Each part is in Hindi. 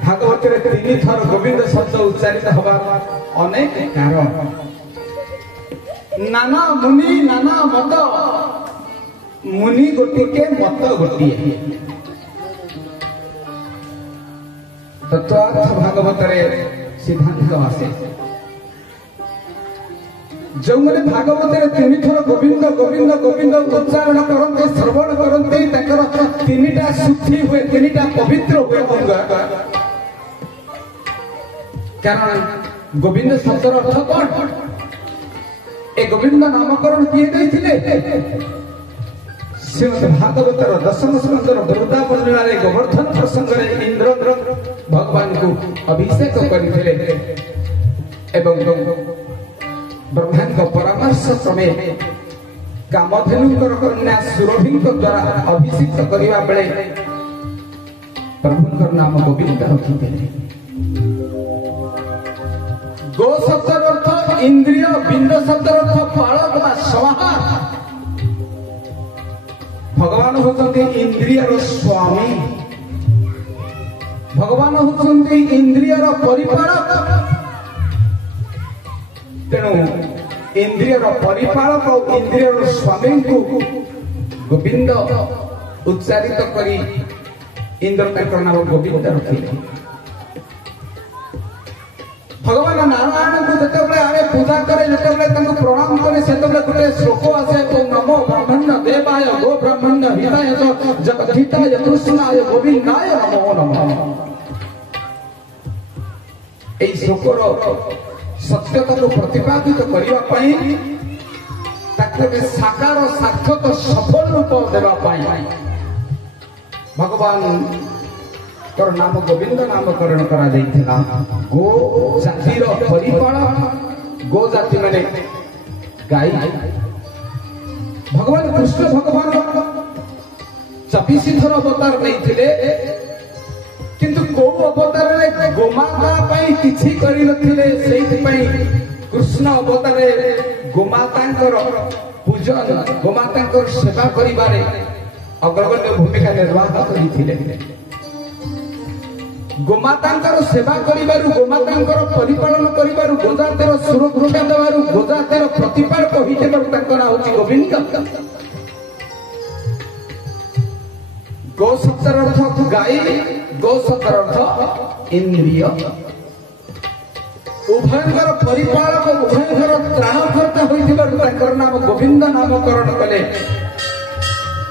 भागवत तीन थर गोविंद शब्द उच्चारित हवा अनेक कारण। नाना मुनि नाना मत, मुनि गोटिके मत गोटिए। तत्वार्थ भागवत सिद्धांत आसे। जो मैंने भागवत तीन थर गोविंद गोविंद गोविंद उच्चारण करते श्रवण करते तीनटा शुद्धि हुए, तीनटा पवित्र हुए। कारण गोविंद शब्दर अर्थ कौन? ए गोविंद नामकरण किए श्रीमद भागवतर दशम स्कंदर वृंदावन में गोवर्धन प्रसंग में इंद्र भगवान को अभिषेक करते ब्रह्मा को परामर्श क्रमे कामधेनु कन्या सुरभि द्वारा अभिषेक करने बेले प्रभु नाम गोविंद रखिते। गो शब्दर अर्थ इंद्रिय, बिंद शब्दर अर्थ पालक बा समाहार। भगवान होते इंद्रियर स्वामी, भगवान होते इंद्रियर परिपालक। तेणु इंद्रियर परिपालक और इंद्रियर स्वामी को गोविंद उच्चारित करी इंद्र नाम गोविंद रखिले। भगवान नारायण को जिते आमे पूजा करे, जिते प्रणाम करे, से गोटे श्लोक आसे, तो नमो ब्रह्मण्य देवाय गो ब्रह्मण्य हिताय जगद्धिताय कृष्णाय गोविंदाय नमो नमः। एई श्लोकर सत्यता को प्रतिपादित करिवा पई, ताके साकार सार्थक सफल रूप देवा पई भगवान तोर नाम गोविंद नामकरण करा जाइथिला। गो जातिर परिपालक, गो जाति माने गाई। भगवान कृष्ण भगवान 24 थर अवतार नहीं, किंतु को अवतार रे गोमाता पई किछि करि नथिले। सेहि पई कृष्ण अवतार रे गोमातांकर पूजन, गोमातांकर सेवा करिबारे अग्रगण्य भूमिका निर्वाह करिथिले। गोमातांकर सेवा करिबारु, गोमातांकर परिपालन करिबारु, गोजातेर सुरक्षा देबारु, गोजातेर प्रतिपालक होइतेबारु तांकर नाम होछि गोविंद। गो शब्दर अर्थ गाई, गो शब्दर अर्थ इंद्रिय। उभयंकर परिपालक, उभयंकर त्राणकर्ता होइतेबारु तांकर नाम गोविंद नामकरण कले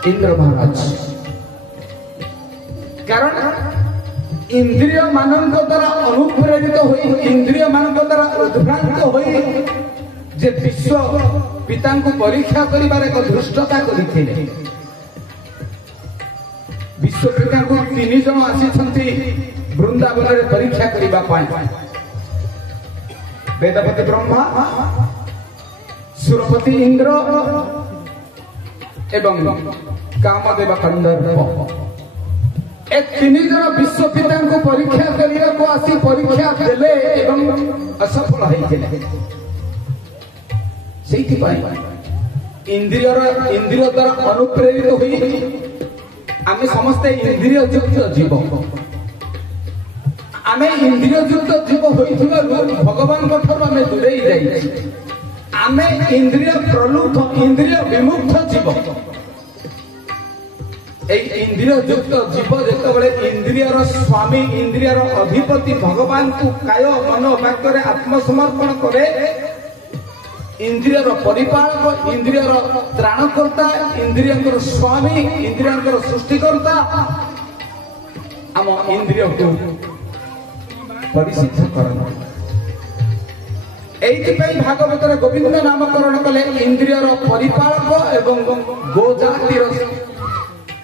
इंद्र महाराज। कारण इंद्रिय मानक द्वारा अनुप्रेरित होई, इंद्रिय मानक द्वारा उद्भ्रांत होई जे विश्व पिता को परीक्षा करिबार एक धृष्टता करिथिले। विश्व पिता को 3 जन आसी वृंदावन में परीक्षा करिबा पाई। वेदपति ब्रह्मा, सुरपति इंद्र एवं कामदेव कंदर्प। ए 3 जन विश्व पिता को परीक्षा करने को आसी परीक्षा देले एवं असफल होइथिले। सेहि पई इंद्रिय द्वारा अनुप्रेरित होई आमे समस्ते इंद्रिय युक्त जीव। आमे इंद्रिय युक्त जीव होइथिबारु भगवान ठाରୁ आमे दूरेई जाई। आमे इंद्रिय प्रलुब्ध, इंद्रिय विमुक्त जीव। इंद्रिय युक्त जीव जेतबेले इंद्रियर स्वामी, इंद्रियर अधिपति भगवान को काय मन वाक्य आत्मसमर्पण करे, इंद्रियर परिपालक, इंद्रियर त्राणकर्ता, इंद्रियर स्वामी, इंद्रियर सृष्टिकर्ता आम इंद्रिय को परिसिद्ध करन। एइथिपई भागवतर गोविंद नामकरण कले इंद्रियर परिपालक एवं गो जातिर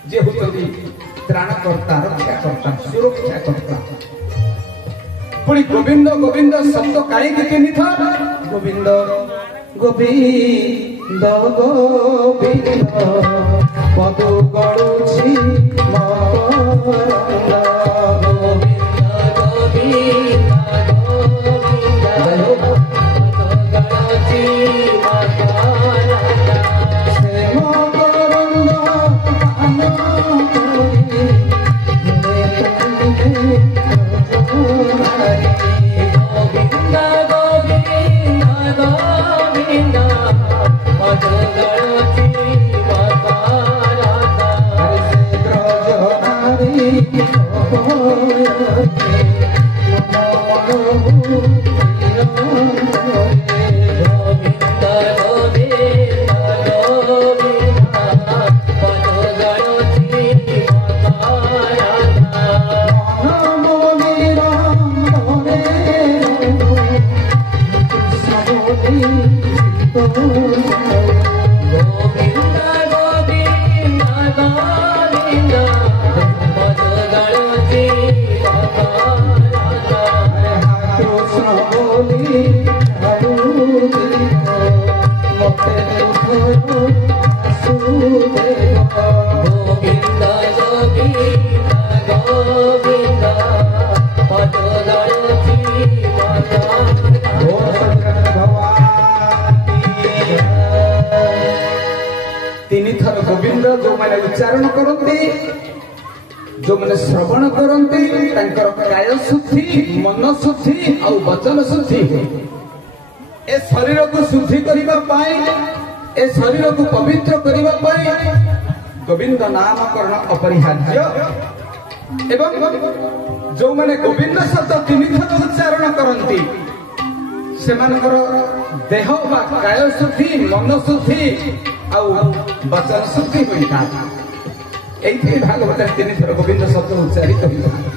जे होती त्राणकर्ता, रक्षाकर्ता, सुरक्षाकर्ता। पुणी गोविंद गोविंद शब्द कहीं तीन था। गोविंद गोविंद गोविंद पदु गड़ुछि मकरंद। गोविंद गोविंद तीन थर गोविंद जो मैंने उच्चारण करते जो मैंने श्रवण करते काय शुद्धि मन शुद्धि और वचन शुद्धि ए शरीर को शुद्धि करने ए शरीर को पवित्र करने गोविंद नामकरण अपरिहार्य एवं जो मैंने गोविंद शब्द तीन थर उच्चारण करती से देह बा काय शुद्धि मन शुद्धि और वचन शुद्धि होता है। भागवत तीन थर गोविंद शब्द उच्चारित होता है।